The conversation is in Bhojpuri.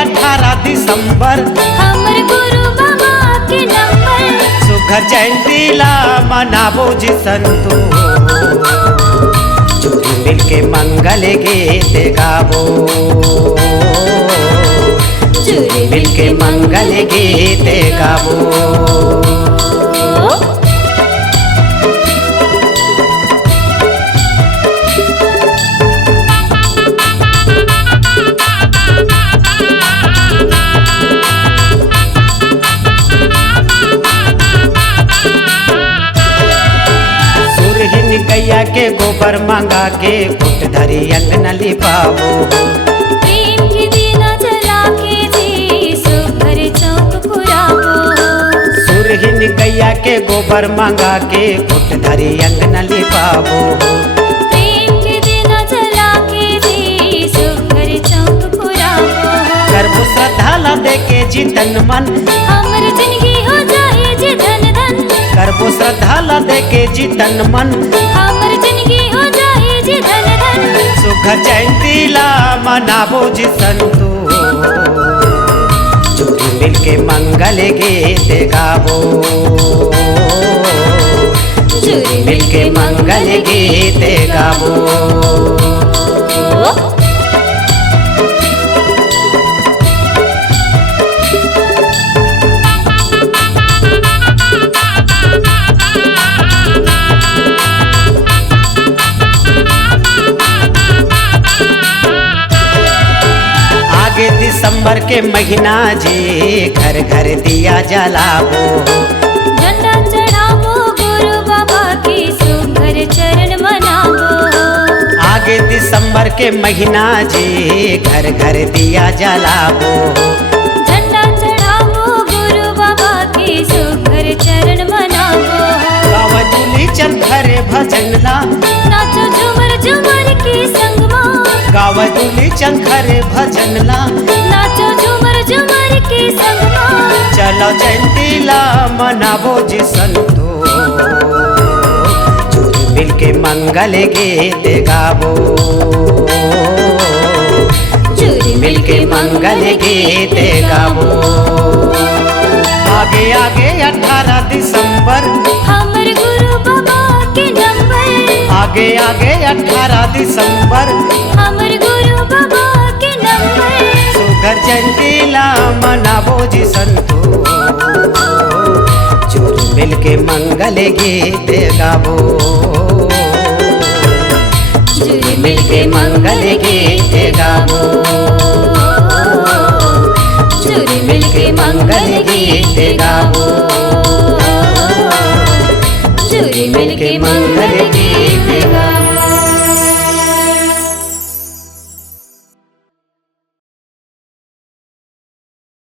18 दिसंबर हमर गुरु बाबा के नंबर। सुघर जयंती ला मनाबो जी संतो, जोड़ी मिलके मंगल गीत गाबो, जोड़ी मिलके मंगल गीत गाबो। गैया के गोबर मंगा के फुट धरी अंगना लिपावो, प्रेम के दिया जला के जी सुघर चौक पुरावो। सुरहीन गैया के गोबर मंगा के फुट धरी अंगना लिपावो, प्रेम के दिया जला के जी सुघर चौक पुरावो। करबो श्रद्धा ला दे के जी तन मन, हमर जिंदगी हो जाए जी धन धन। करबो श्रद्धा ला दे के जी तन मन, हमर जिंदगी हो जाए जी धन धन। सुघर जयंती ला मनाबो जी संतो, जोड़ी मिलके मंगल गीत गाबो, जोड़ी मिलके मंगल गीत गाबो। दिसंबर के महीना जी घर घर दिया जलावो, झंडा चढ़ावो गुरु बाबा की सुघर चरण मनावो। आगे दिसंबर के महीना जी घर घर दिया जलावो, झंडा चढ़ावो गुरु बाबा की सुघर चरण मनावो। गावा दूली चल घरे भजन ला, नाचो झूमर झूमर की संगमा। गावा दूली चल घरे भजन ला, नाचो झूमर झूमर की संगमा। चलो जयंती ला मनाबो जी संतो, जोड़ी मिलके मंगल गीत गाबो, जोड़ी मिलके मंगल गीत गाबो। आगे आगे 18 दिसंबर हमर गुरु बाबा के नंबर। आगे आगे 18 दिसंबर हमर गुरु बाबा के नंबर। सुघर जयंती ला मनाबो जी संतो, जोड़ी मिलके मंगल गीत गाबो, जोड़ी मिलके मंगल गीत गाबो, जोड़ी मिलके मंगल गीत गाबो, जोड़ी मिलके मंगल गीत गाबो।